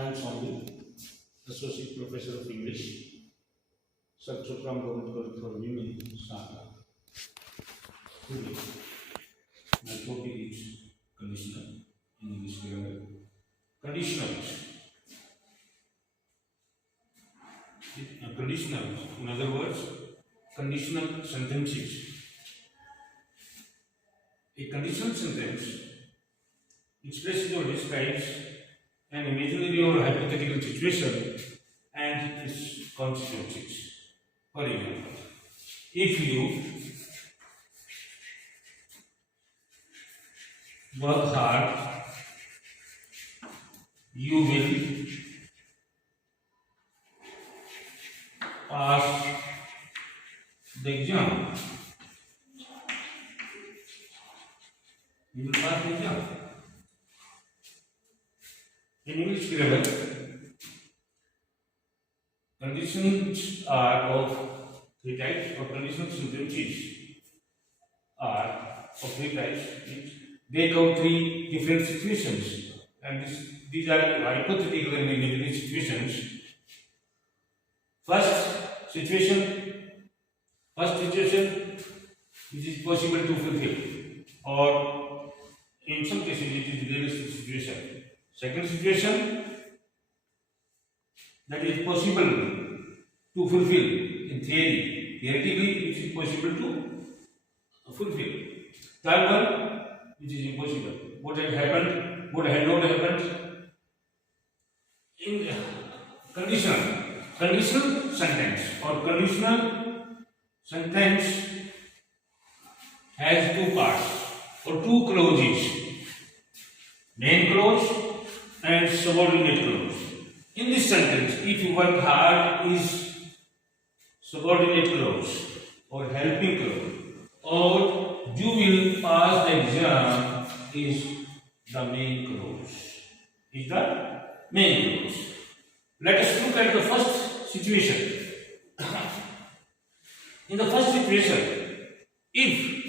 I am Swami, Associate Professor of English, Satchupram Government College for Women, Saka. Today, my topic is conditional in English grammar. Conditionals. Conditional, in other words, conditional sentences. A conditional sentence expresses or describes an imaginary or hypothetical situation and its consequences. For example, if you work hard, you will pass the exam. You will pass the exam. In English grammar, conditions are of three types, or conditional sentences are of three types. They cover three different situations, and these are hypothetical and imaginary situations. First situation which is possible to fulfill, or in some cases it is realistic situation. Second situation, that is possible to fulfill in theoretically it is possible to fulfill. Third one, which is impossible. What had happened, what had not happened. In conditional sentence or conditional sentence has two parts or two clauses, main clause and subordinate clause. In this sentence, if you work hard is subordinate clause or helping clause, or you will pass the exam is the main clause. Let us look at the first situation. In the first situation, if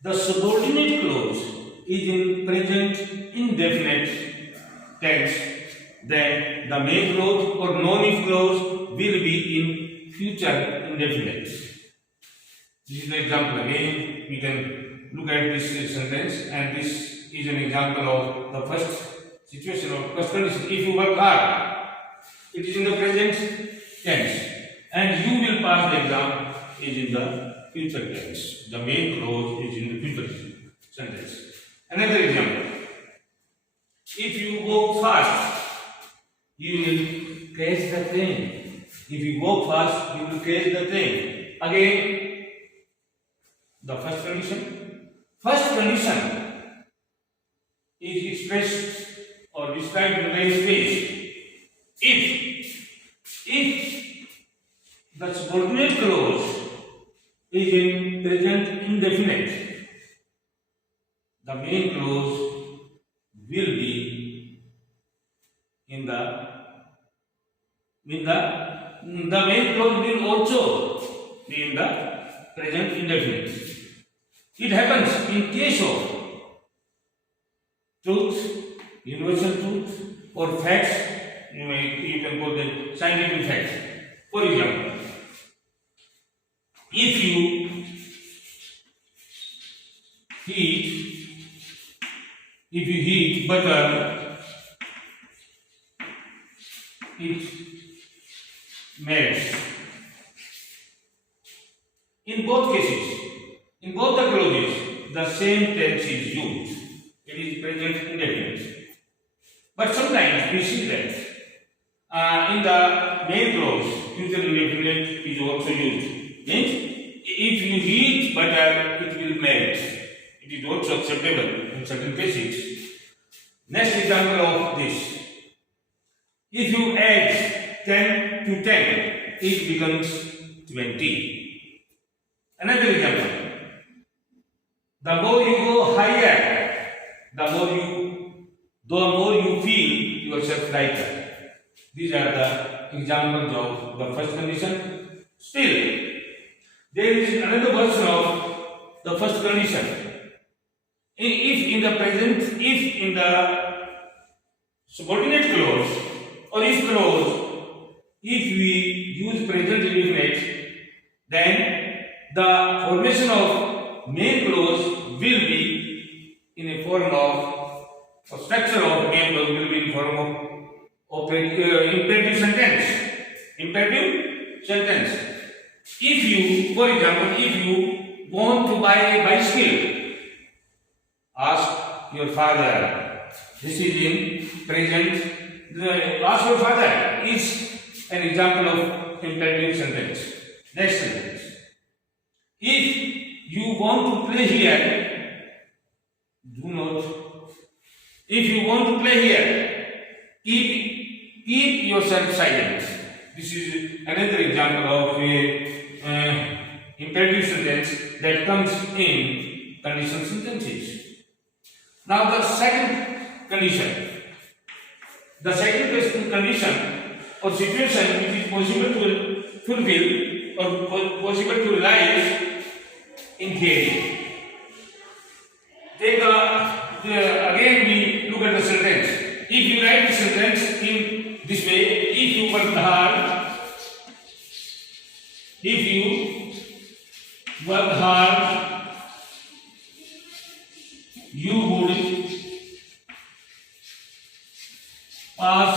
the subordinate clause is in present indefinite tense, then the main clause or non-if clause will be in future indefinite. This is the example. Again, we can look at this sentence, and this is an example of the first situation or first condition. If you work hard, it is in the present tense, and you will pass the exam is in the future tense. The main clause is in the future sentence. Another example. If you go fast, you will catch the train. If you go fast, you will catch the train. Again, the first condition. First condition is expressed or described in various ways. If the subordinate clause is in present indefinite, the main clause will be in the main clause will also be in the present indefinite. It happens in case of truth, universal truth, or facts. You can call them scientific facts. For example, if you heat butter, it melts. In both cases, in both the clauses, the same tense is used. It is present indefinite. But sometimes we see that in the main clause, future indefinite is also used. Means, if you heat butter, it will melt. It is also acceptable in certain cases. Next example of this. If you add 10 to 10, it becomes 20. Another example. The more you go higher, the more you feel yourself lighter. These are the examples of the first condition. Still, there is another version of the first condition. If in the subordinate clause or if clause, if we use present indefinite, then the formation of main clause will be in a form of, or structure of main clause will be in form of imperative sentence. Imperative sentence. If you, for example, if you want to buy a bicycle, ask your father. This is in present. Ask your father is an example of imperative sentence. Next sentence. If you want to play here, do not. If you want to play here, keep yourself silent. This is another example of a imperative sentence that comes in conditional sentences. Now the second condition. The second condition or situation which is possible to fulfill or possible to realize in theory. Take again we look at the sentence. If you write the sentence in this way, if you work hard, you would pass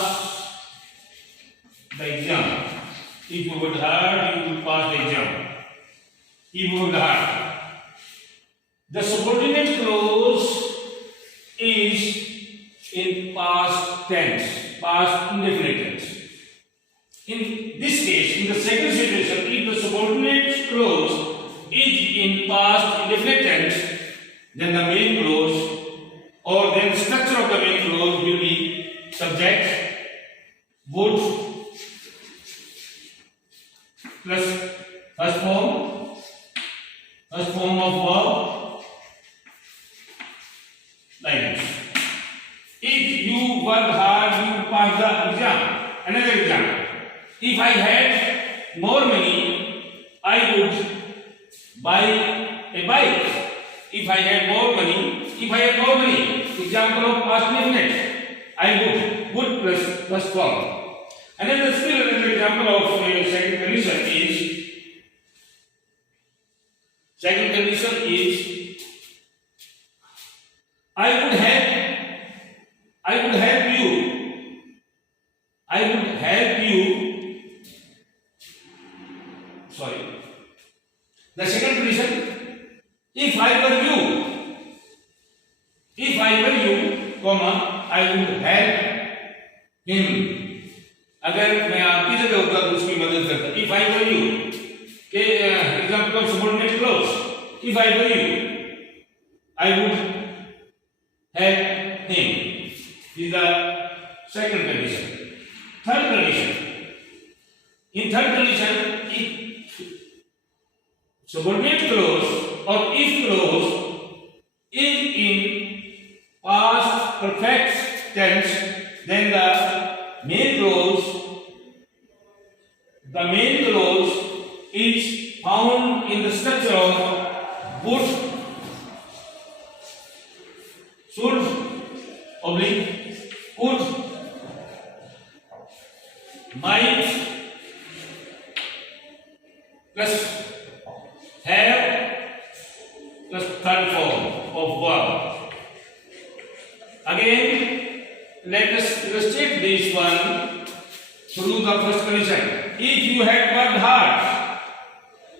the exam. If you work hard, you will pass the exam. If you work hard. The subordinate clause is in past tense, past indefinite tense. In this case, in the second situation, if the subordinate clause is in past indefinite tense, then the main clause or then the structure of the main clause will be subject, would plus first form of verb, like this. If you work hard, you pass the exam. Another example. If I had more money, I would buy a bike. If I had more money, example of past indefinite, I would plus form. Another example of second condition is I would help you. Sorry. The second condition, if I were you, comma, I would help him. अगर मैं आपकी जगह होता तो उसकी मदद करता. If I were you, example of subordinate clause. If I were you, I would help him. This is the second condition. Third condition. In third condition, if subordinate clause or if clause is in past perfect tense, then the main clause is found in the structure of would, should, could, might plus have plus third form of verb. Again, let us illustrate this one through the first condition. If you had worked hard,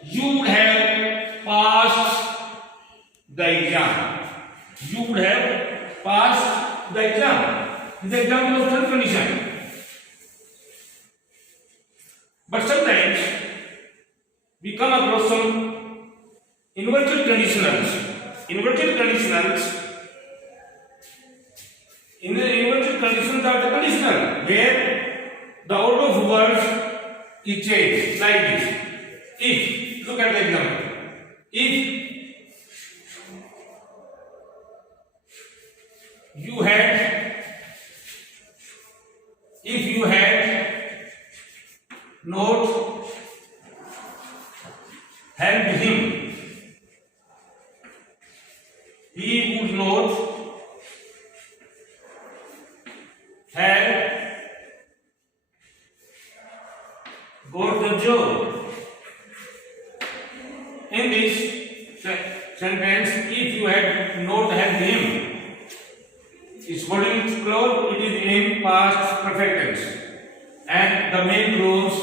you would have passed the exam. You would have passed the exam. This is the example of third condition. But sometimes we come across some inverted conditionals. In the inverted conditions are the conditional where the order of words is changed like this. If, look at the example. If you had not helped him, he would not have got the job. In this sentence, if you had not had him, subordinate clause, it is in past perfect tense, and the main clause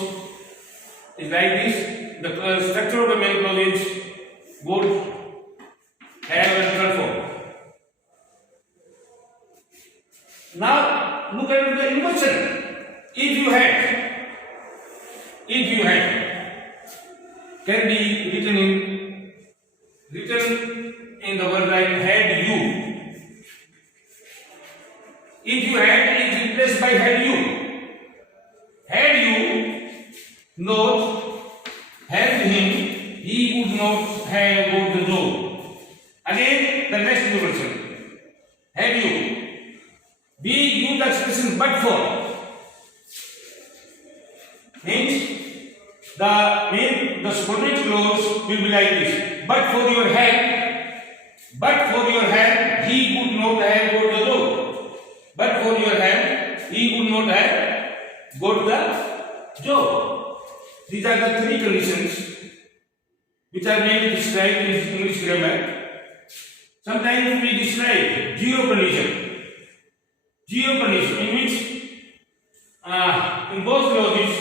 is like this. The structure of the main clause is would, have, and perform. Now look at the inversion. If you had can be written in the word like had you. If you had is replaced by had you. Had you not had him, he would not have got the job. Again, the next inversion. Had you. We use the expression but for. Means the subordinate clause will be like this. But for your hand, he would not have got the job. But for your hand, he would not have got the job. These are the three conditions which are mainly described in English grammar. Sometimes we describe zero condition. Zero condition in which in both clauses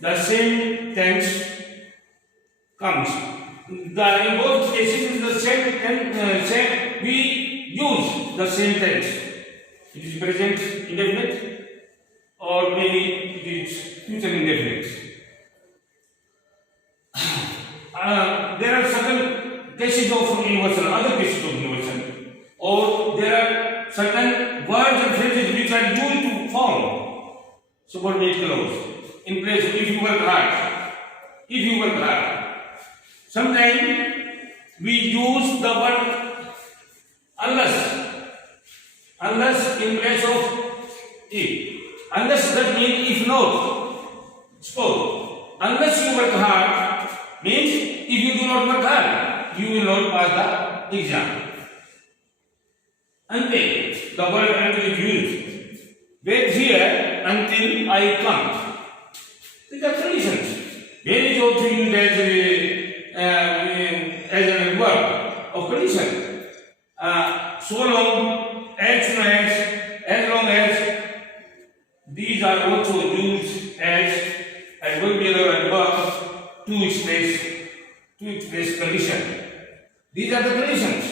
the same tense comes. In both cases the same we use the same tense. It is present indefinite or maybe it is future indefinite. There are certain cases of inversion, other cases of inversion, or there are certain words and phrases which are used to form subordinate clause in place of if you work hard. Sometimes we use the word unless in place of if. Unless that means if not. Suppose unless you work hard means if you do not work hard, you will not pass the exam. Until, the word until is used. Wait here until I come. These are conditions. When is also used as a verb of condition. So long, as soon as long as. These are also used as adverbial adverb to express condition. These are the conditions.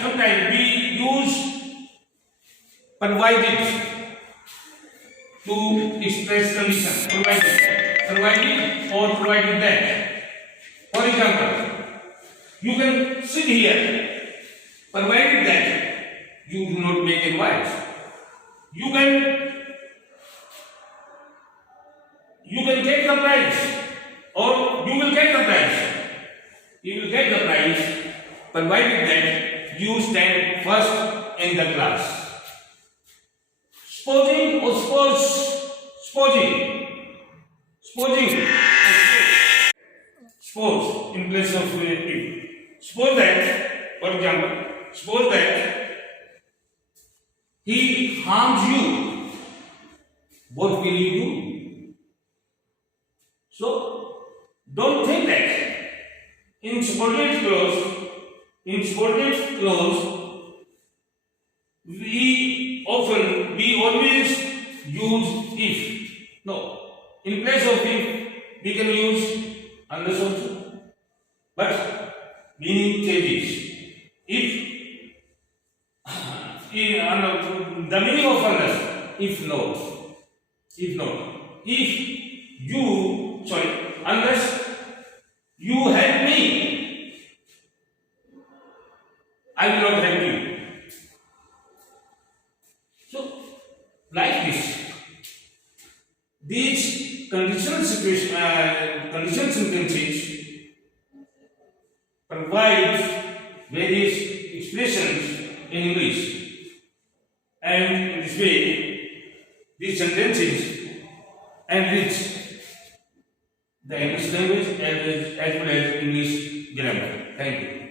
Sometimes we use provided to express condition. Provided or provided that. For example, you can sit here, provided that you do not make a noise. You can get the prize, or you will get the prize. You will get the prize provided that you stand first in the class. Supposing in place of if. Suppose that, for example, he harms you. What will you do? So, don't think that in subordinate clause, we always use if. No. In place of if, we can use unless also. But meaning changes. The meaning of unless, if not. Unless you help me, I will not help you. So, like this, these conditional sentences provide various expressions in English, and in this way, these sentences enrich the English language as well as English grammar. Thank you.